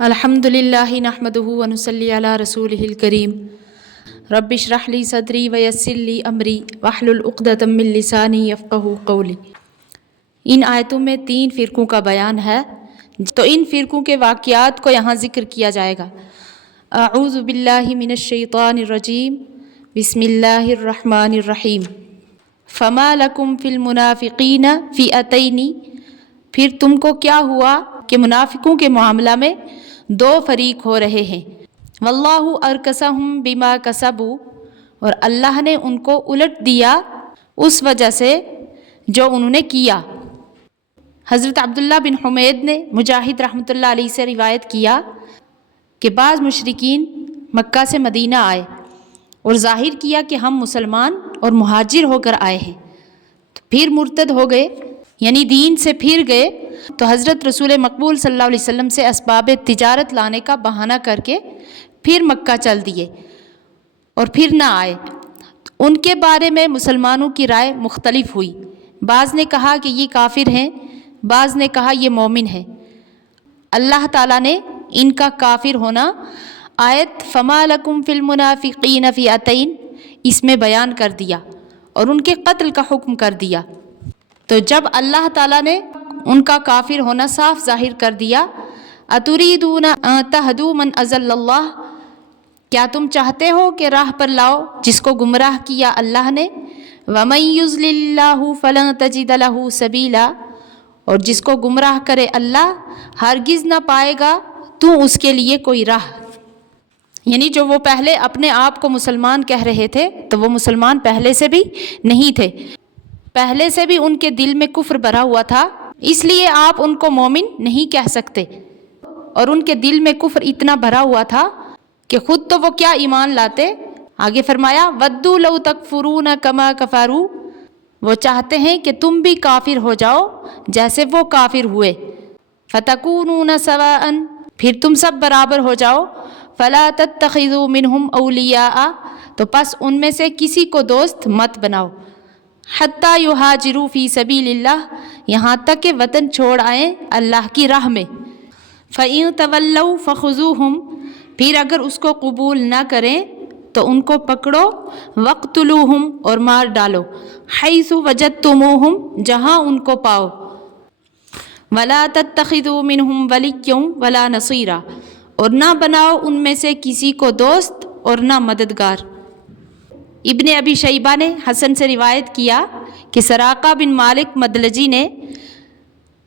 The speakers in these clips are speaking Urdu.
الحمدللہ نحمدہ ونصلی علی رسولہ الکریم رب اشرح لی صدری ویسر لی امری واحلل عقدۃ من لسانی یفقہوا قولی۔ ان آیتوں میں 3 فرقوں کا بیان ہے، تو ان فرقوں کے واقعات کو یہاں ذکر کیا جائے گا۔ اعوذ باللہ من الشیطان الرجیم، بسم اللہ الرحمن الرحیم۔ فما لکم فی المنافقین فئتین، پھر تم کو کیا ہوا کہ منافقوں کے معاملہ میں 2 فریق ہو رہے ہیں۔ واللہ ارکسہم بما کسبوا، اور اللہ نے ان کو الٹ دیا اس وجہ سے جو انہوں نے کیا۔ حضرت عبداللہ بن حمید نے مجاہد رحمۃ اللہ علیہ سے روایت کیا کہ بعض مشرکین مکہ سے مدینہ آئے اور ظاہر کیا کہ ہم مسلمان اور مہاجر ہو کر آئے ہیں، تو پھر مرتد ہو گئے، یعنی دین سے پھر گئے، تو حضرت رسول مقبول صلی اللہ علیہ وسلم سے اسباب تجارت لانے کا بہانہ کر کے پھر مکہ چل دیے اور پھر نہ آئے۔ ان کے بارے میں مسلمانوں کی رائے مختلف ہوئی، بعض نے کہا کہ یہ کافر ہیں، بعض نے کہا یہ مومن ہیں۔ اللہ تعالیٰ نے ان کا کافر ہونا آیت فما لکم فی المنافقین فئتین اس میں بیان کر دیا اور ان کے قتل کا حکم کر دیا۔ تو جب اللہ تعالیٰ نے ان کا کافر ہونا صاف ظاہر کر دیا، اتریدون ان تہدوا من اضل اللہ، کیا تم چاہتے ہو کہ راہ پر لاؤ جس کو گمراہ کیا اللہ نے؟ ومن یضلل اللہ فلن تجد له سبیلا، اور جس کو گمراہ کرے اللہ ہرگز نہ پائے گا تو اس کے لیے کوئی راہ۔ یعنی جو وہ پہلے اپنے آپ کو مسلمان کہہ رہے تھے تو وہ مسلمان پہلے سے بھی نہیں تھے، پہلے سے بھی ان کے دل میں کفر بھرا ہوا تھا، اس لیے آپ ان کو مومن نہیں کہہ سکتے، اور ان کے دل میں کفر اتنا بھرا ہوا تھا کہ خود تو وہ کیا ایمان لاتے۔ آگے فرمایا ودوا لو تکفرون کما کفروا، وہ چاہتے ہیں کہ تم بھی کافر ہو جاؤ جیسے وہ کافر ہوئے۔ فتکونون سواء، پھر تم سب برابر ہو جاؤ۔ فلا تتخذوا منہم اولیاء، تو پس ان میں سے کسی کو دوست مت بناؤ۔ حتی یہاجروا فی سبیل اللہ، یہاں تک کہ وطن چھوڑ آئیں اللہ کی راہ میں۔ فإن تولوا فخذوہم، پھر اگر اس کو قبول نہ کریں تو ان کو پکڑو۔ وقتلوہم، اور مار ڈالو۔ حیث وجدتموہم، جہاں ان کو پاؤ۔ ولا تتخذوا منہم ولیا ولا نصیرا، اور نہ بناؤ ان میں سے کسی کو دوست اور نہ مددگار۔ ابن ابی شیبہ نے حسن سے روایت کیا کہ سراقہ بن مالک مدلجی نے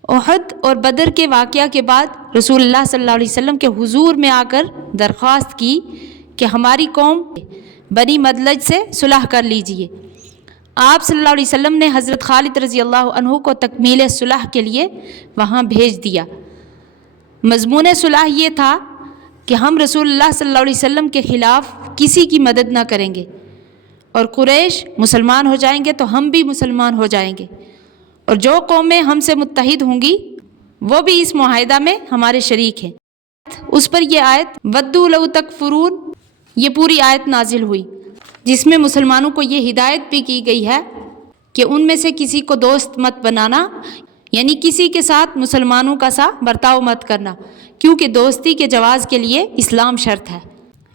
احد اور بدر کے واقعہ کے بعد رسول اللہ صلی اللہ علیہ وسلم کے حضور میں آ کر درخواست کی کہ ہماری قوم بنی مدلج سے صلح کر لیجئے۔ آپ صلی اللہ علیہ وسلم نے حضرت خالد رضی اللہ عنہ کو تکمیل صلح کے لیے وہاں بھیج دیا۔ مضمون صلح یہ تھا کہ ہم رسول اللہ صلی اللہ علیہ وسلم کے خلاف کسی کی مدد نہ کریں گے، اور قریش مسلمان ہو جائیں گے تو ہم بھی مسلمان ہو جائیں گے، اور جو قومیں ہم سے متحد ہوں گی وہ بھی اس معاہدہ میں ہمارے شریک ہیں۔ اس پر یہ آیت ودوا لو تکفرون، یہ پوری آیت نازل ہوئی، جس میں مسلمانوں کو یہ ہدایت بھی کی گئی ہے کہ ان میں سے کسی کو دوست مت بنانا، یعنی کسی کے ساتھ مسلمانوں کا سا برتاؤ مت کرنا، کیونکہ دوستی کے جواز کے لیے اسلام شرط ہے۔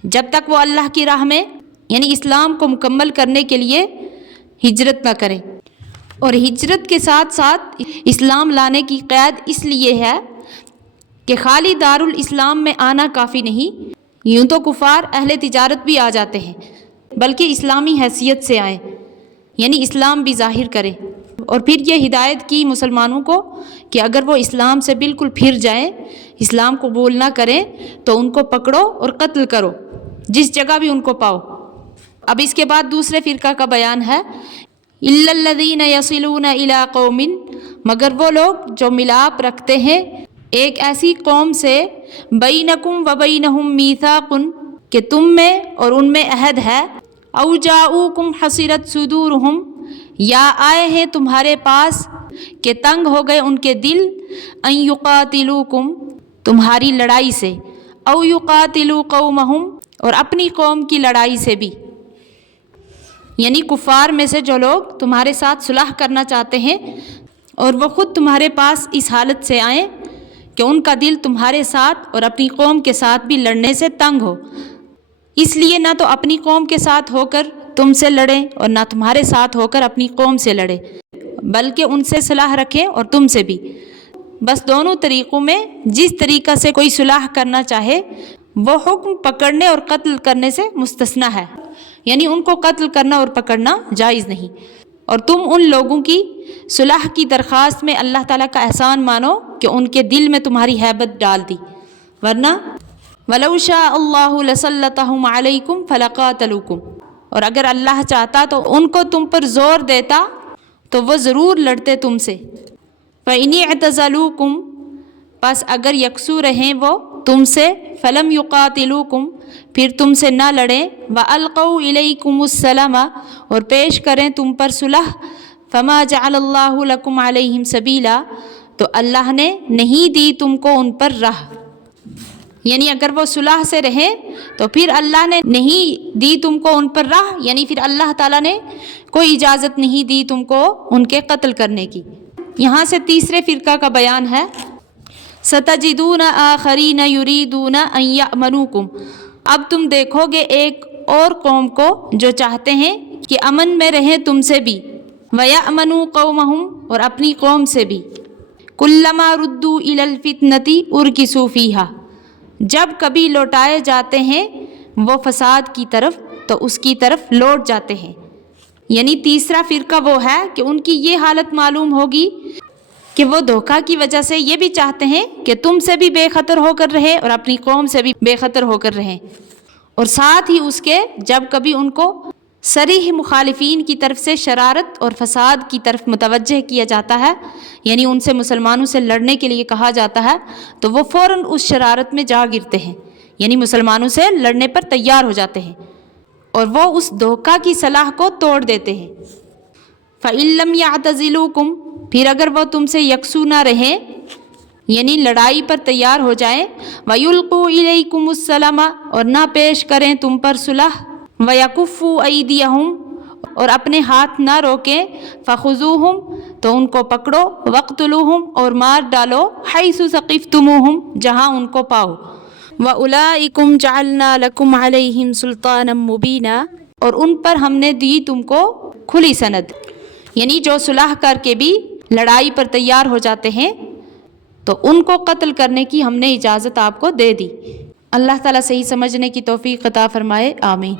جب تک وہ اللہ کی راہ میں یعنی اسلام کو مکمل کرنے کے لیے ہجرت نہ کریں، اور ہجرت کے ساتھ ساتھ اسلام لانے کی قید اس لیے ہے کہ خالی دارالاسلام میں آنا کافی نہیں، یوں تو کفار اہل تجارت بھی آ جاتے ہیں، بلکہ اسلامی حیثیت سے آئیں، یعنی اسلام بھی ظاہر کریں۔ اور پھر یہ ہدایت کی مسلمانوں کو کہ اگر وہ اسلام سے بالکل پھر جائیں، اسلام قبول نہ کریں، تو ان کو پکڑو اور قتل کرو جس جگہ بھی ان کو پاؤ۔ اب اس کے بعد دوسرے فرقہ کا بیان ہے، الا الذین یصلون الی قوم، مگر وہ لوگ جو ملاپ رکھتے ہیں ایک ایسی قوم سے، بینکم و بینہم میثاق، کہ تم میں اور ان میں عہد ہے، او جاؤکم حصرت صدورہم، یا آئے ہیں تمہارے پاس کہ تنگ ہو گئے ان کے دل، ان یقاتلوکم، تمہاری لڑائی سے، او یقاتلوا قومہم، اور اپنی قوم کی لڑائی سے بھی، یعنی کفار میں سے جو لوگ تمہارے ساتھ صلح کرنا چاہتے ہیں اور وہ خود تمہارے پاس اس حالت سے آئیں کہ ان کا دل تمہارے ساتھ اور اپنی قوم کے ساتھ بھی لڑنے سے تنگ ہو، اس لیے نہ تو اپنی قوم کے ساتھ ہو کر تم سے لڑیں اور نہ تمہارے ساتھ ہو کر اپنی قوم سے لڑے، بلکہ ان سے صلح رکھیں اور تم سے بھی۔ بس دونوں طریقوں میں جس طریقہ سے کوئی صلح کرنا چاہے وہ حکم پکڑنے اور قتل کرنے سے مستثنی ہے، یعنی ان کو قتل کرنا اور پکڑنا جائز نہیں۔ اور تم ان لوگوں کی صلح کی درخواست میں اللہ تعالیٰ کا احسان مانو کہ ان کے دل میں تمہاری ہیبت ڈال دی، ورنہ وَلَوْ شَاءَ اللَّهُ لَسَلَّطَهُمْ عَلَيْكُمْ فَلَقَاتَلُوكُمْ، اور اگر اللہ چاہتا تو ان کو تم پر زور دیتا تو وہ ضرور لڑتے تم سے۔ فَإِنِ اعْتَزَلُوكُمْ، پس اگر یکسو رہیں وہ تم سے، فَلَمْ يُقَاتِلُوكُمْ، پھر تم سے نہ لڑیں، وَأَلْقَوْا إِلَيْكُمُ السَّلَامَ، اور پیش کریں تم پر صلح، فَمَا جَعَلَ اللَّهُ لَكُمْ عَلَيْهِمْ سَبِيلًا، تو اللہ نے نہیں دی تم کو ان پر راہ، یعنی اگر وہ صلح سے رہیں تو پھر اللہ نے نہیں دی تم کو ان پر راہ، یعنی پھر اللہ تعالیٰ نے کوئی اجازت نہیں دی تم کو ان کے قتل کرنے کی۔ یہاں سے تیسرے فرقہ کا بیان ہے، سَتَجِدُونَ آخَرِينَ يُرِيدُونَ أَن يَأْمَنُوكُمْ، اب تم دیکھو گے ایک اور قوم کو جو چاہتے ہیں کہ امن میں رہیں تم سے بھی، وَيَأْمَنُوا قَوْمَهُمْ، اور اپنی قوم سے بھی، كُلَّمَا رُدُّوا إِلَى الْفِتْنَةِ أُرْكِسُوا فِيهَا، جب کبھی لوٹائے جاتے ہیں وہ فساد کی طرف تو اس کی طرف لوٹ جاتے ہیں۔ یعنی تیسرا فرقہ وہ ہے کہ ان کی یہ حالت معلوم ہوگی کہ وہ دھوکہ کی وجہ سے یہ بھی چاہتے ہیں کہ تم سے بھی بے خطر ہو کر رہے اور اپنی قوم سے بھی بے خطر ہو کر رہیں، اور ساتھ ہی اس کے جب کبھی ان کو صریح مخالفین کی طرف سے شرارت اور فساد کی طرف متوجہ کیا جاتا ہے، یعنی ان سے مسلمانوں سے لڑنے کے لیے کہا جاتا ہے تو وہ فوراً اس شرارت میں جا گرتے ہیں، یعنی مسلمانوں سے لڑنے پر تیار ہو جاتے ہیں اور وہ اس دھوکہ کی صلاح کو توڑ دیتے ہیں۔ فَإِن لَّمْ يَعْتَزِلُوكُمْ، پھر اگر وہ تم سے یکسو نہ رہیں، یعنی لڑائی پر تیار ہو جائیں، وَيُلْقُوا إِلَيْكُمُ السَّلَامَ، اور نہ پیش کریں تم پر صلح، وَيَكُفُّوا أَيْدِيَهُمْ، اور اپنے ہاتھ نہ روکیں، فَخُذُوهُمْ، تو ان کو پکڑو، وَاقْتُلُوهُمْ، اور مار ڈالو، حَيْثُ ثَقِفْتُمُوهُمْ، جہاں ان کو پاؤ، وَأُولَئِكُمْ جَعَلْنَا لَكُمْ عَلَيْهِمْ سُلْطَانًا مُبِينًا، اور ان پر ہم نے دی تم کو کھلی سند، یعنی جو صلح کر کے بھی لڑائی پر تیار ہو جاتے ہیں تو ان کو قتل کرنے کی ہم نے اجازت آپ کو دے دی۔ اللہ تعالیٰ صحیح سمجھنے کی توفیق عطا فرمائے، آمین۔